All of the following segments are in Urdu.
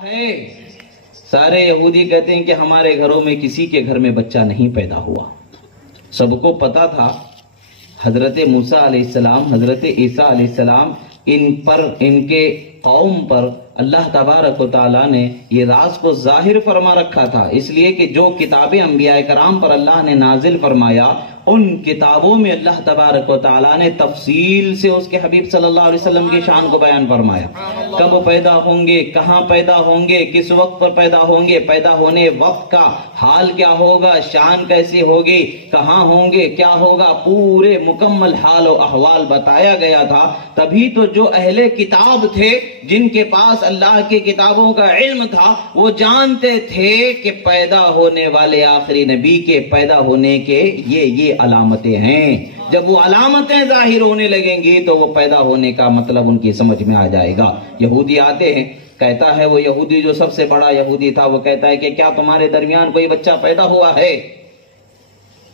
ہے سارے یہودی کہتے ہیں کہ ہمارے گھروں میں کسی کے گھر میں بچہ نہیں پیدا ہوا۔ سب کو پتا تھا حضرت موسیٰ علیہ السلام، حضرت عیسیٰ علیہ السلام ان کے قوم پر اللہ تبارک و تعالیٰ نے یہ راز کو ظاہر فرما رکھا تھا، اس لیے کہ جو کتابیں انبیاء کرام پر اللہ نے نازل فرمایا ان کتابوں میں اللہ تبارک و تعالیٰ نے تفصیل سے اس کے حبیب صلی اللہ علیہ وسلم کی شان کو بیان فرمایا۔ کب پیدا ہوں گے، کہاں پیدا ہوں گے، کس وقت پر پیدا ہوں گے، پیدا ہونے وقت کا حال کیا ہوگا، شان کیسی ہوگی، کہاں ہوں گے، کیا ہوگا، پورے مکمل حال و احوال بتایا گیا تھا۔ تبھی تو جو اہل کتاب تھے جن کے پاس اللہ کی کتابوں کا علم تھا وہ جانتے تھے کہ پیدا ہونے والے آخری نبی کے پیدا ہونے کے یہ علامتیں ہیں۔ جب وہ علامتیں ظاہر ہونے لگیں گی تو وہ پیدا ہونے کا مطلب ان کی سمجھ میں آ جائے گا۔ یہودی آتے ہیں، کہتا ہے وہ یہودی جو سب سے بڑا یہودی تھا، وہ کہتا ہے کہ کیا تمہارے درمیان کوئی بچہ پیدا ہوا ہے؟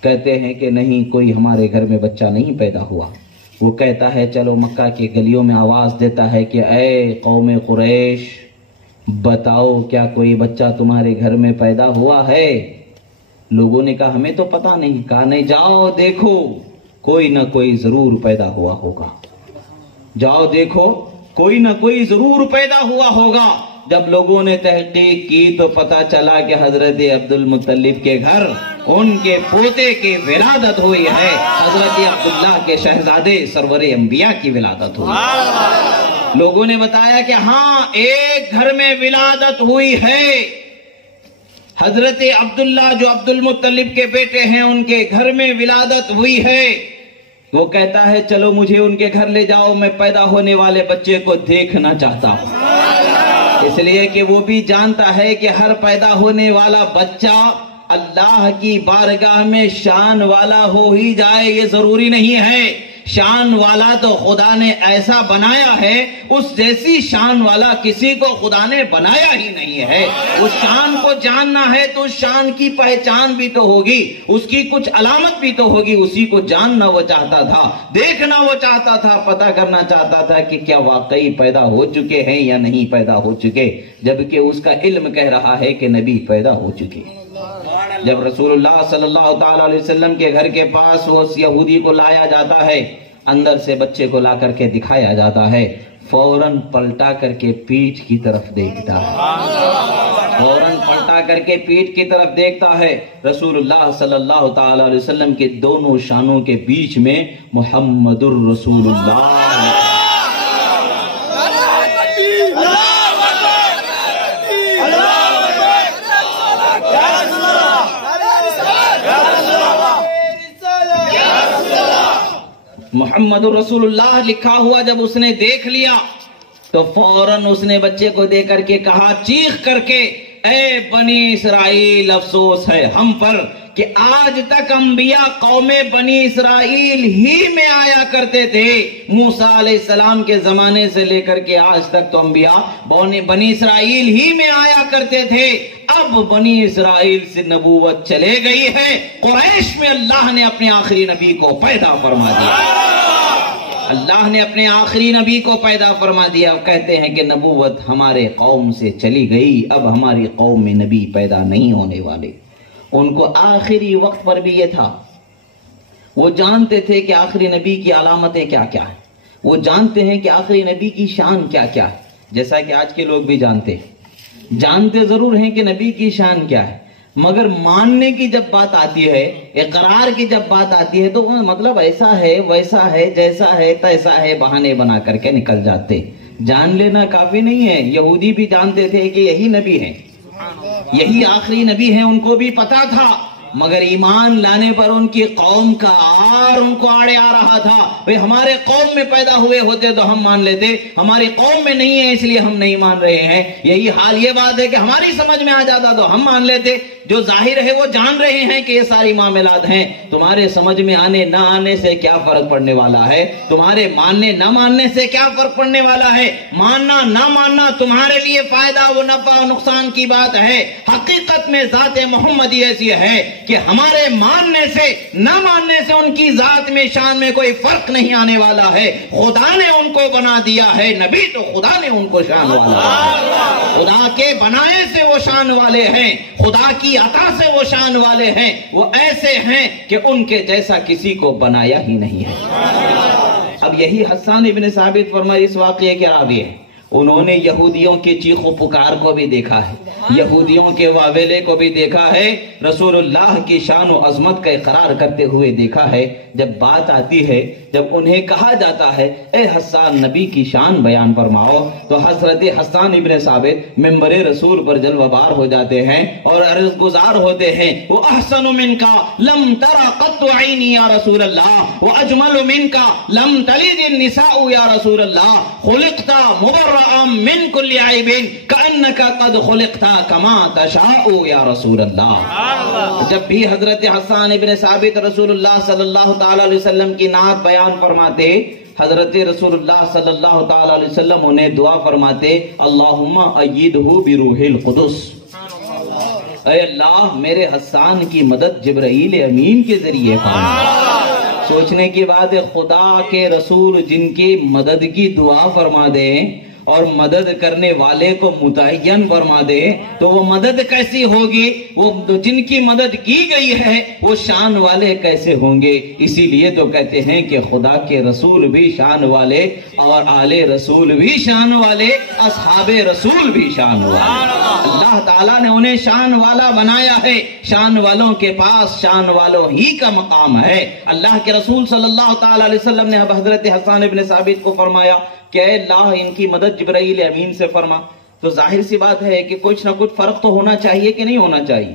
کہتے ہیں کہ نہیں، کوئی ہمارے گھر میں بچہ نہیں پیدا ہوا۔ وہ کہتا ہے چلو مکہ کے گلیوں میں آواز دیتا ہے کہ اے قوم قریش، بتاؤ کیا کوئی بچہ تمہارے گھر میں پیدا ہوا ہے؟ لوگوں نے کہا ہمیں تو پتا نہیں۔ کہا نہیں، جاؤ دیکھو کوئی نہ کوئی ضرور پیدا ہوا ہوگا، جاؤ دیکھو کوئی نہ کوئی ضرور پیدا ہوا ہوگا۔ جب لوگوں نے تحقیق کی تو پتا چلا کہ حضرت عبد المطلب کے گھر ان کے پوتے کی ولادت ہوئی ہے، حضرت عبداللہ کے شہزادے سرور انبیاء کی ولادت ہوئی۔ لوگوں نے بتایا کہ ہاں ایک گھر میں ولادت ہوئی ہے، حضرت عبداللہ جو عبد المطلب کے بیٹے ہیں ان کے گھر میں ولادت ہوئی ہے۔ وہ کہتا ہے چلو مجھے ان کے گھر لے جاؤ، میں پیدا ہونے والے بچے کو دیکھنا چاہتا ہوں، اس لیے کہ وہ بھی جانتا ہے کہ ہر پیدا ہونے والا بچہ اللہ کی بارگاہ میں شان والا ہو ہی جائے یہ ضروری نہیں ہے۔ شان والا تو خدا نے ایسا بنایا ہے، اس جیسی شان والا کسی کو خدا نے بنایا ہی نہیں ہے۔ اس شان کو جاننا ہے تو اس شان کی پہچان بھی تو ہوگی، اس کی کچھ علامت بھی تو ہوگی، اسی کو جاننا وہ چاہتا تھا، دیکھنا وہ چاہتا تھا، پتہ کرنا چاہتا تھا کہ کیا واقعی پیدا ہو چکے ہیں یا نہیں پیدا ہو چکے، جبکہ اس کا علم کہہ رہا ہے کہ نبی پیدا ہو چکے۔ جب رسول اللہ صلی اللہ تعالیٰ علیہ وسلم کے گھر کے پاس وہ یہودی کو لایا جاتا ہے، اندر سے بچے کو لا کر کے دکھایا جاتا ہے، فوراً پلٹا کر کے پیٹھ کی طرف دیکھتا ہے، فوراً پلٹا کر کے پیٹھ کی طرف دیکھتا ہے۔ رسول اللہ صلی اللہ تعالیٰ علیہ وسلم کے دونوں شانوں کے بیچ میں محمد الرسول اللہ، محمد رسول اللہ لکھا ہوا جب اس نے دیکھ لیا تو فوراً اس نے بچے کو دے کر کے کہا چیخ کر کے، اے بنی اسرائیل افسوس ہے ہم پر کہ آج تک انبیاء قوم بنی اسرائیل ہی میں آیا کرتے تھے۔ موسیٰ علیہ السلام کے زمانے سے لے کر کے آج تک تو انبیاء بنی اسرائیل ہی میں آیا کرتے تھے، اب بنی اسرائیل سے نبوت چلے گئی ہے، قریش میں اللہ نے اپنے آخری نبی کو پیدا فرما دیا، اللہ نے اپنے آخری نبی کو پیدا فرما دیا۔ کہتے ہیں کہ نبوت ہمارے قوم سے چلی گئی، اب ہماری قوم میں نبی پیدا نہیں ہونے والے۔ ان کو آخری وقت پر بھی یہ تھا، وہ جانتے تھے کہ آخری نبی کی علامتیں کیا کیا ہیں، وہ جانتے ہیں کہ آخری نبی کی شان کیا کیا ہے، جیسا کہ آج کے لوگ بھی جانتے ضرور ہیں کہ نبی کی شان کیا ہے، مگر ماننے کی جب بات آتی ہے، اقرار کی جب بات آتی ہے تو مطلب ایسا ہے ویسا ہے جیسا ہے تیسا ہے بہانے بنا کر کے نکل جاتے۔ جان لینا کافی نہیں ہے، یہودی بھی جانتے تھے کہ یہی نبی ہے، یہی آخری نبی ہے، ان کو بھی پتا تھا، مگر ایمان لانے پر ان کی قوم کا آر ان کو آڑے آ رہا تھا۔ بھئی ہمارے قوم میں پیدا ہوئے ہوتے تو ہم مان لیتے، ہماری قوم میں نہیں ہے اس لیے ہم نہیں مان رہے ہیں۔ یہی حال یہ بات ہے کہ ہماری سمجھ میں آ جاتا تو ہم مان لیتے، جو ظاہر ہے وہ جان رہے ہیں کہ یہ ساری معاملات ہیں. تمہارے سمجھ میں آنے نہ آنے سے کیا فرق پڑنے والا ہے؟ تمہارے ماننے نہ ماننے سے کیا فرق پڑنے والا ہے؟ ماننا نہ ماننا تمہارے لیے فائدہ و نفع و نقصان کی بات ہے. حقیقت میں ذات محمدی ایسی ہے کہ ہمارے ماننے سے نہ ماننے سے ان کی ذات میں شان میں کوئی فرق نہیں آنے والا ہے. خدا نے ان کو بنا دیا ہے، نبی تو خدا نے ان کو شان والا. خدا کے بنائے سے وہ شان والے ہیں، خدا کی عطا سے وہ شان والے ہیں. وہ ایسے ہیں کہ ان کے جیسا کسی کو بنایا ہی نہیں ہے. اب یہی حسان ابن ثابت فرمائے اس واقعے کے راوی ہیں. انہوں نے یہودیوں کی چیخ و پکار کو بھی دیکھا ہے، یہودیوں کے واویلے کو بھی دیکھا ہے، رسول اللہ کی شان و عظمت کا اقرار کرتے ہوئے دیکھا ہے. جب بات آتی ہے، جب انہیں کہا جاتا ہے اے حسان نبی کی شان بیان فرماؤ، تو حضرت حسان ابن ثابت ممبر رسول پر جلوہ بار ہو جاتے ہیں اور عرض گزار ہوتے ہیں. وہ احسن منکا لم ترى قط عینی یا رسول اللہ، وہ اجمل منکا لم تلد النساء یا رسول اللہ، خلقت مبرئا من کل عیب کأنک قد خلقت کما تشاء یا رسول اللہ. جب بھی حضرت حسان ابن ثابت رسول اللہ صلی اللہ تعالی علیہ وسلم کی نعت بیان فرماتے، حضرت رسول اللہ صلی اللہ تعالی علیہ وسلم انہیں دعا فرماتے اللہم ایدہ بروح القدس. اے اللہ میرے حسان کی مدد جبرائیل امین کے ذریعے فرما. سوچنے کی بات ہے، خدا کے رسول جن کی مدد کی دعا فرما دیں اور مدد کرنے والے کو متعین فرما دے تو وہ مدد کیسی ہوگی؟ وہ جن کی مدد کی گئی ہے وہ شان والے کیسے ہوں گے؟ اسی لیے تو کہتے ہیں کہ خدا کے رسول بھی شان والے اور آل رسول بھی شان والے، اصحاب رسول بھی شان والے. اللہ تعالیٰ نے انہیں شان والا بنایا ہے. شان والوں کے پاس شان والوں ہی کا مقام ہے. اللہ کے رسول صلی اللہ تعالی علیہ وسلم نے حضرت حسان ابن ثابت کو فرمایا کہ اے اللہ ان کی مدد جبرائیل امین سے فرما. تو ظاہر سی بات ہے کہ کچھ نہ کچھ فرق تو ہونا چاہیے کہ نہیں ہونا چاہیے.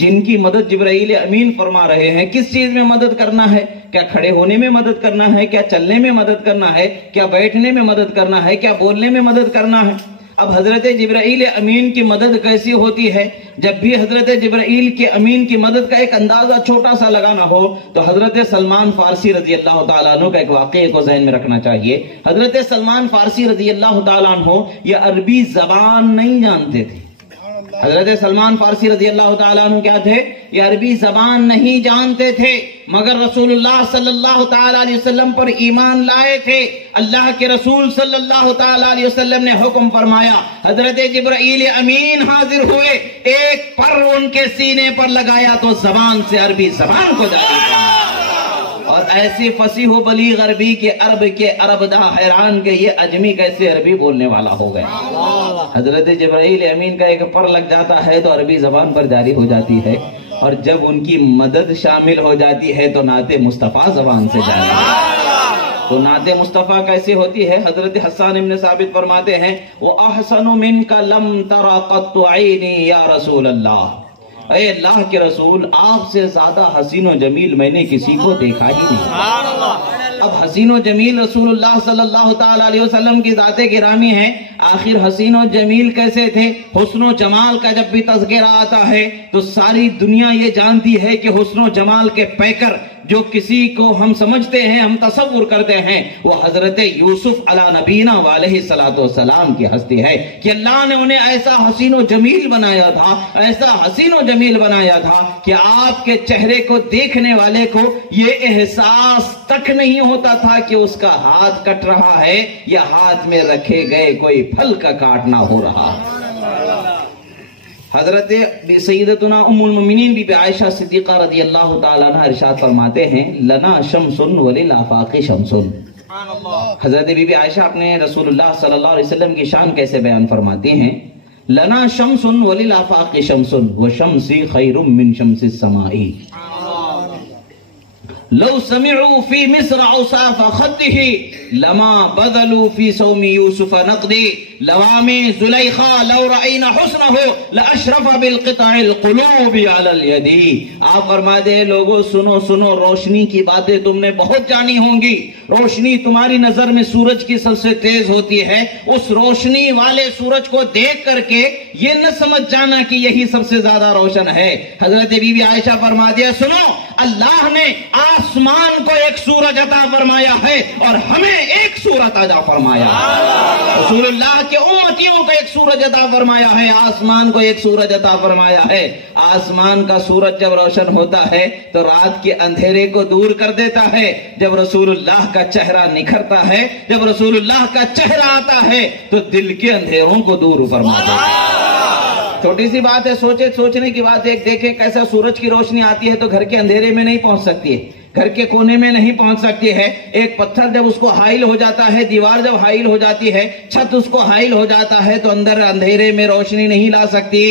جن کی مدد جبرائیل امین فرما رہے ہیں، کس چیز میں مدد کرنا ہے؟ کیا کھڑے ہونے میں مدد کرنا ہے؟ کیا چلنے میں مدد کرنا ہے؟ کیا بیٹھنے میں مدد کرنا ہے؟ کیا بولنے میں مدد کرنا ہے؟ اب حضرت جبرائیل امین کی مدد کیسی ہوتی ہے؟ جب بھی حضرت جبرائیل کے امین کی مدد کا ایک اندازہ چھوٹا سا لگانا ہو تو حضرت سلمان فارسی رضی اللہ تعالیٰ عنہ کا ایک واقعے کو ذہن میں رکھنا چاہیے. حضرت سلمان فارسی رضی اللہ تعالیٰ عنہ یہ عربی زبان نہیں جانتے تھے. حضرت سلمان فارسی رضی اللہ تعالیٰ عنہ کیا تھے؟ یہ عربی زبان نہیں جانتے تھے، مگر رسول اللہ صلی اللہ تعالیٰ علیہ وسلم پر ایمان لائے تھے. اللہ کے رسول صلی اللہ تعالیٰ علیہ وسلم نے حکم فرمایا، حضرت جبرائیل امین حاضر ہوئے، ایک پر ان کے سینے پر لگایا تو زبان سے عربی زبان کو جاری کیا. اور ایسی فصیح و بلیغ عربی کے عرب دا حیران کہ یہ اجمی کیسے عربی بولنے والا ہو گئے. حضرت جبرائیل امین کا ایک پر لگ جاتا ہے تو عربی زبان پر جاری ہو جاتی ہے، اور جب ان کی مدد شامل ہو جاتی ہے تو نعت مصطفیٰ زبان سے جاری ہے. تو نعت مصطفیٰ کیسے ہوتی ہے؟ حضرت حسان ابن ثابت فرماتے ہیں وَأَحْسَنُ مِنْكَ لَمْ تَرَ قَطُّ عَيْنِي يَا رسول اللہ. اے اللہ کے رسول آپ سے زیادہ حسین و جمیل میں نے کسی کو دیکھا ہی نہیں. اب حسین و جمیل رسول اللہ صلی اللہ تعالی علیہ وسلم کی ذات گرامی ہیں. آخر حسین و جمیل کیسے تھے؟ حسن و جمال کا جب بھی تذکرہ آتا ہے تو ساری دنیا یہ جانتی ہے کہ حسن و جمال کے پیکر جو کسی کو ہم سمجھتے ہیں، ہم تصور کرتے ہیں، وہ حضرت یوسف علی نبینا علیہ الصلوۃ والسلام کی ہستی ہے کہ اللہ نے انہیں ایسا حسین و جمیل بنایا تھا، ایسا حسین و جمیل بنایا تھا کہ آپ کے چہرے کو دیکھنے والے کو یہ احساس تک نہیں ہوتا تھا کہ اس کا ہاتھ کٹ رہا ہے یا ہاتھ میں رکھے گئے کوئی پھل کا کاٹنا ہو رہا. حضرت سیدتنا ام المؤمنین بی بی عائشہ صدیقہ رضی اللہ تعالیٰ عنہ ارشاد فرماتے ہیں لنا شمس وللآفاق شمس. حضرت بی بی عائشہ اپنے رسول اللہ صلی اللہ علیہ وسلم کی شان کیسے بیان فرماتی ہیں؟ لنا شمس وللآفاق شمس وشمسی خیر من شمس السماء. لو سمعوا فی مصر اوصاف خده لما بذلوا فی صوم یوسف نقدی لوام زلیخا لو رأینا حسنہ لاشرف بالقطع القلوب علی الیدی. آپ فرما دے لوگوں سنو سنو، روشنی کی باتیں تم نے بہت جانی ہوں گی. روشنی تمہاری نظر میں سورج کی سب سے تیز ہوتی ہے. اس روشنی والے سورج کو دیکھ کر کے یہ نہ سمجھ جانا کہ یہی سب سے زیادہ روشن ہے. حضرت بی بی عائشہ فرما دیا سنو، اللہ نے آسمان کو ایک سورج عطا فرمایا ہے اور ہمیں ایک سورج عطا فرمایا. رسول اللہ کے امتیوں کو ایک سورج عطا فرمایا ہے، آسمان کو ایک سورج عطا فرمایا ہے. آسمان کا سورج جب روشن ہوتا ہے تو رات کے اندھیرے کو دور کر دیتا ہے. جب رسول اللہ کا چہرہ نکھرتا ہے، جب رسول اللہ کا چہرہ آتا ہے تو دل کے اندھیروں کو دور فرماتا ہے. چھوٹی سی بات ہے، سوچنے کی بات ہے. ایک دیکھیں کیسا سورج کی روشنی آتی ہے تو گھر کے اندھیرے میں نہیں پہنچ سکتی ہے، گھر کے کونے میں نہیں پہنچ سکتی ہے. ایک پتھر جب اس کو حائل ہو جاتا ہے، دیوار جب حائل ہو جاتی ہے، چھت اس کو حائل ہو جاتا ہے تو اندر اندھیرے میں روشنی نہیں لا سکتی.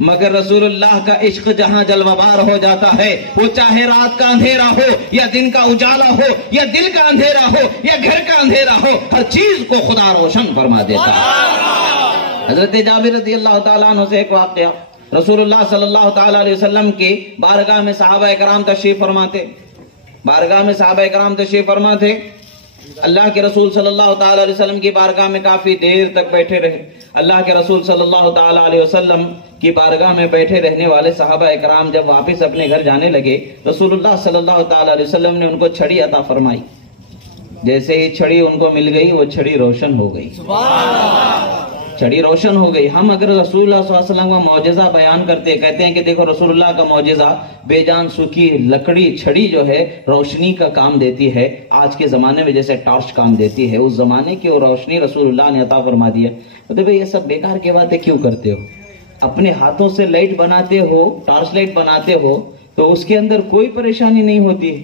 مگر رسول اللہ کا عشق جہاں جلوہ بار ہو جاتا ہے، وہ چاہے رات کا اندھیرا ہو یا دن کا اجالا ہو یا دل کا اندھیرا ہو یا گھر کا اندھیرا ہو، ہر چیز کو خدا روشن فرما دیتا ہے. حضرت جابر رضی اللہ تعالیٰ عنہ سے ایک واقعہ، رسول اللہ صلی اللہ تعالیٰ علیہ وسلم کی بارگاہ میں صحابہ کرام تشریف فرماتے. بارگاہ میں صحابہ کرام تشریف فرما تھے. اللہ کے رسول صلی اللہ تعالیٰ علیہ وسلم کی بارگاہ میں کافی دیر تک بیٹھے رہے. اللہ کے رسول صلی اللہ تعالیٰ علیہ وسلم کی بارگاہ میں بیٹھے رہنے والے صحابہ کرام جب واپس اپنے گھر جانے لگے، رسول اللہ صلی اللہ تعالیٰ علیہ وسلم نے ان کو چھڑی عطا فرمائی. جیسے ہی چھڑی ان کو مل گئی، وہ چھڑی روشن ہو گئی. چھڑی روشن ہو گئی. ہم اگر رسول اللہ صلی اللہ علیہ وسلم کا معجزہ بیان کرتے، کہتے ہیں کہ دیکھو رسول اللہ کا معجزہ، بے جان سوکھی لکڑی چھڑی جو ہے روشنی کا کام دیتی ہے. آج کے زمانے میں جیسے ٹارچ کام دیتی ہے، اس زمانے کی وہ روشنی رسول اللہ نے عطا فرما دیا. تو بھئی یہ سب بیکار کی باتیں کیوں کرتے ہو؟ اپنے ہاتھوں سے لائٹ بناتے ہو، ٹارچ لائٹ بناتے ہو تو اس کے اندر کوئی پریشانی نہیں ہوتی.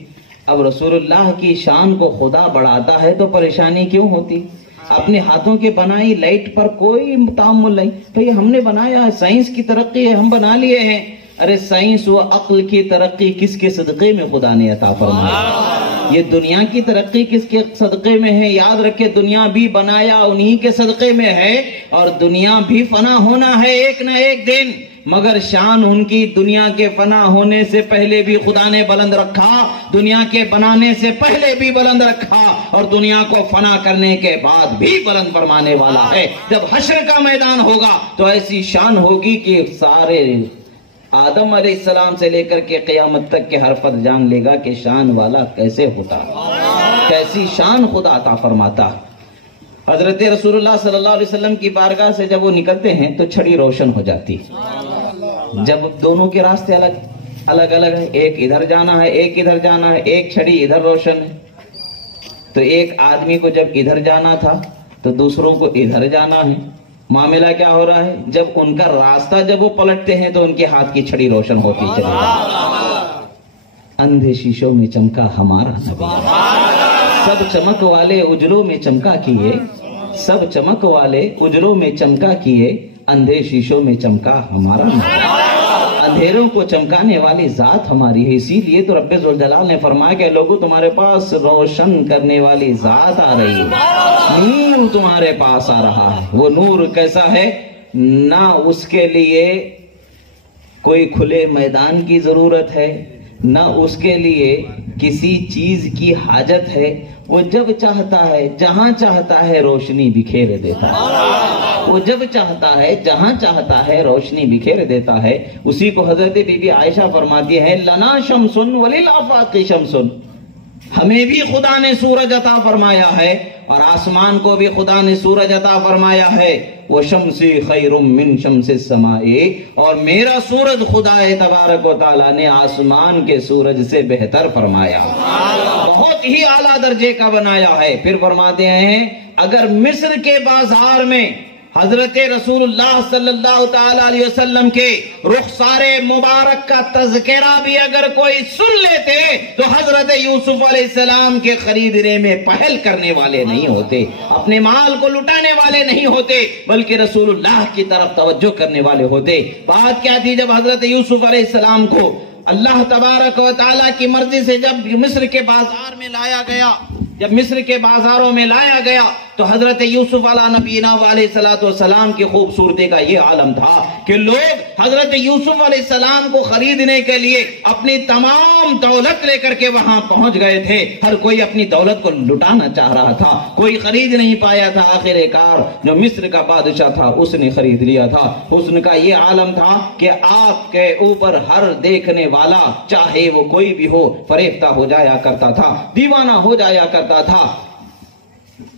اب رسول اللہ کی شان کو خدا بڑھاتا ہے تو پریشانی کیوں ہوتی؟ اپنے ہاتھوں کے بنائی لائٹ پر کوئی تعامل نہیں. بھئی ہم نے بنایا ہے، سائنس کی ترقی ہے، ہم بنا لیے ہیں. ارے سائنس و عقل کی ترقی کس کے صدقے میں خدا نے عطا فرمایا؟ یہ دنیا کی ترقی کس کے صدقے میں ہے؟ یاد رکھے دنیا بھی بنایا انہی کے صدقے میں ہے، اور دنیا بھی فنا ہونا ہے ایک نہ ایک دن. مگر شان ان کی دنیا کے فنا ہونے سے پہلے بھی خدا نے بلند رکھا، دنیا کے بنانے سے پہلے بھی بلند رکھا، اور دنیا کو فنا کرنے کے بعد بھی بلند فرمانے والا ہے. جب حشر کا میدان ہوگا تو ایسی شان ہوگی کہ سارے آدم علیہ السلام سے لے کر کے قیامت تک کے ہر فرد جان لے گا کہ شان والا کیسے ہوتا، کیسی شان خدا عطا فرماتا. حضرت رسول اللہ صلی اللہ علیہ وسلم کی بارگاہ سے جب وہ نکلتے ہیں تو چھڑی روشن ہو جاتی. جب دونوں کے راستے الگ الگ ہیں، ایک ادھر جانا ہے ایک ادھر جانا ہے، ایک چھڑی ادھر روشن ہے، تو ایک آدمی کو جب ادھر جانا تھا تو دوسروں کو ادھر جانا ہے. معاملہ کیا ہو رہا ہے؟ جب ان کا راستہ جب وہ پلٹتے ہیں تو ان کے ہاتھ کی چھڑی روشن ہوتی چلی جاتی. اندھے شیشوں میں چمکا ہمارا نبی، سب چمک والے اجروں میں چمکا کیے، سب چمک والے اجروں میں چمکا کیے، اندھے شیشوں میں چمکا ہمارا نبی. اندھیروں کو چمکانے والی ذات ہماری ہے. اسی لیے تو رب ذوالجلال نے فرمایا کہ لوگوں تمہارے پاس روشن کرنے والی ذات آ رہی ہے، نور تمہارے پاس آ رہا ہے. وہ نور کیسا ہے؟ نہ اس کے لیے کوئی کھلے میدان کی ضرورت ہے، نہ اس کے لیے کسی چیز کی حاجت ہے. وہ جب چاہتا ہے جہاں چاہتا ہے روشنی بکھیر دیتا ہے. وہ جب چاہتا ہے جہاں چاہتا ہے روشنی بکھیر دیتا ہے. اسی کو حضرت بی بی عائشہ فرماتی ہے لنا شمس وللآفاق شمس، ہمیں بھی خدا نے سورج عطا فرمایا ہے اور آسمان کو بھی خدا نے سورج عطا فرمایا ہے. وَشَمْسِ خَيْرٌ مِّن شَمْسِ السَّمَاءِ، اور میرا سورج خدا تبارک و تعالیٰ نے آسمان کے سورج سے بہتر فرمایا، بہت ہی اعلیٰ درجے کا بنایا ہے. پھر فرماتے ہیں اگر مصر کے بازار میں حضرت رسول اللہ صلی اللہ تعالی علیہ وسلم کے رخسار مبارک کا تذکرہ بھی اگر کوئی سن لیتے تو حضرت یوسف علیہ السلام کے خریدنے میں پہل کرنے والے نہیں ہوتے، اپنے مال کو لٹانے والے نہیں ہوتے، بلکہ رسول اللہ کی طرف توجہ کرنے والے ہوتے. بات کیا تھی؟ جب حضرت یوسف علیہ السلام کو اللہ تبارک و تعالیٰ کی مرضی سے جب مصر کے بازار میں لایا گیا، جب مصر کے بازاروں میں لایا گیا تو حضرت یوسف علیہ نبینا علیہ السلام کی خوبصورتی کا یہ عالم تھا کہ لوگ حضرت یوسف علیہ السلام کو خریدنے کے لیے اپنی تمام دولت لے کر کے وہاں پہنچ گئے تھے۔ ہر کوئی اپنی دولت کو لٹانا چاہ رہا تھا، کوئی خرید نہیں پایا تھا۔ آخر کار جو مصر کا بادشاہ تھا اس نے خرید لیا تھا۔ حسن کا یہ عالم تھا کہ آپ کے اوپر ہر دیکھنے والا چاہے وہ کوئی بھی ہو فریفتہ ہو جایا کرتا تھا، دیوانہ ہو جایا کرتا تھا۔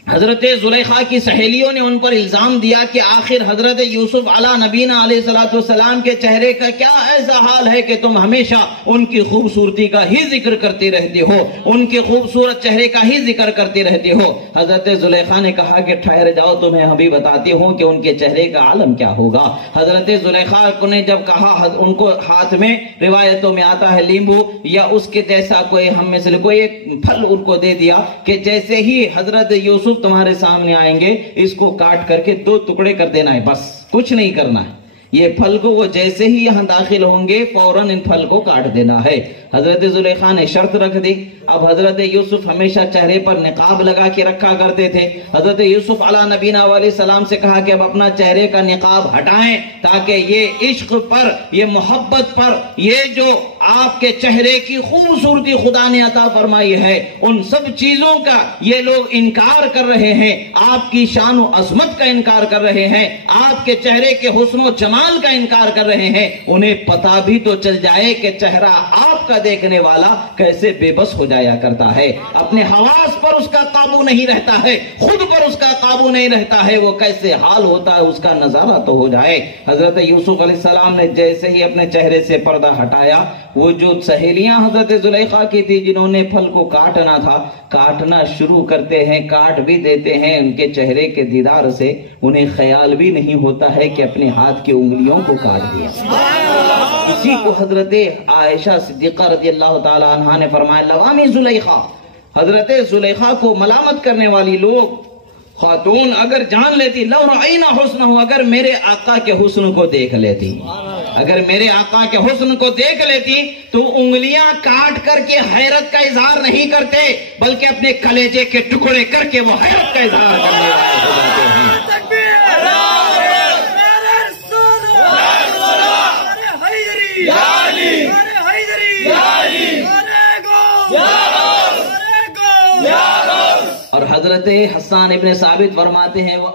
حضرت زلیخا کی سہیلیوں نے ان پر الزام دیا کہ آخر حضرت یوسف علیہ نبینا علیہ السلام کے چہرے کا کیا ایسا حال ہے کہ تم ہمیشہ ان کی خوبصورتی کا ہی ذکر کرتے رہتے ہو، ان کے خوبصورت چہرے کا ہی ذکر کرتے رہتے ہو۔ حضرت زلیخا نے کہا کہ ٹھہر جاؤ، تمہیں ابھی بتاتی ہوں کہ ان کے چہرے کا عالم کیا ہوگا۔ حضرت زلیخا نے جب کہا، ان کو ہاتھ میں روایتوں میں آتا ہے لیمبو یا اس کے جیسا کوئی ہم میں سے کوئی ایک پھل ان کو دے دیا کہ جیسے ہی حضرت یوسف تمہارے سامنے آئیں گے اس کو کاٹ کر کے 2 ٹکڑے کر دینا ہے، بس کچھ نہیں کرنا ہے۔ یہ پھل کو وہ جیسے ہی یہاں داخل ہوں گے فوراً ان پھل کو کاٹ دینا ہے۔ حضرت زلیخا نے شرط رکھ دی۔ اب حضرت یوسف ہمیشہ چہرے پر نقاب لگا کے رکھا کرتے تھے۔ حضرت یوسف علیہ نبینا علیہ السلام سے کہا کہ اب اپنا چہرے کا نقاب ہٹائیں تاکہ یہ عشق پر، یہ محبت پر، یہ جو آپ کے چہرے کی خوبصورتی خدا نے عطا فرمائی ہے ان سب چیزوں کا یہ لوگ انکار کر رہے ہیں، آپ کی شان و عظمت کا انکار کر رہے ہیں، آپ کے چہرے کے حسن و جمال کا انکار کر رہے ہیں۔ انہیں پتہ بھی تو چل جائے کہ چہرہ آپ کا دیکھنے والا کیسے بے بس ہو جایا کرتا ہے، اپنے حواس پر اس کا قابو نہیں رہتا ہے، خود پر اس کا قابو نہیں رہتا ہے، وہ کیسے حال ہوتا ہے اس کا نظارہ تو ہو جائے۔ حضرت یوسف علیہ السلام نے جیسے ہی اپنے چہرے سے پردہ ہٹایا، وہ جو سہیلیاں حضرت زلیخا کی تھی جنہوں نے پھل کو کاٹنا تھا، کاٹنا شروع کرتے ہیں، کاٹ بھی دیتے ہیں۔ ان کے چہرے کے دیدار سے انہیں خیال بھی نہیں ہوتا ہے کہ اپنے ہاتھ کی انگلیوں کو کاٹ دیا۔ اسی کو حضرت عائشہ صدیقہ رضی اللہ تعالی عنہا نے فرمایا، لوامی زلیخا، حضرت زلیخا کو ملامت کرنے والی لوگ خاتون اگر جان لیتی، لو رعینا حسنہ، اگر میرے آقا کے حسن کو دیکھ لیتی، اگر میرے آقا کے حسن کو دیکھ لیتی تو انگلیاں کاٹ کر کے حیرت کا اظہار نہیں کرتے بلکہ اپنے کلیجے کے ٹکڑے کر کے وہ حیرت کا اظہار کرنے والے ہو جاتے ہیں۔ اور حضرت حسان ابن ثابت فرماتے ہیں وہ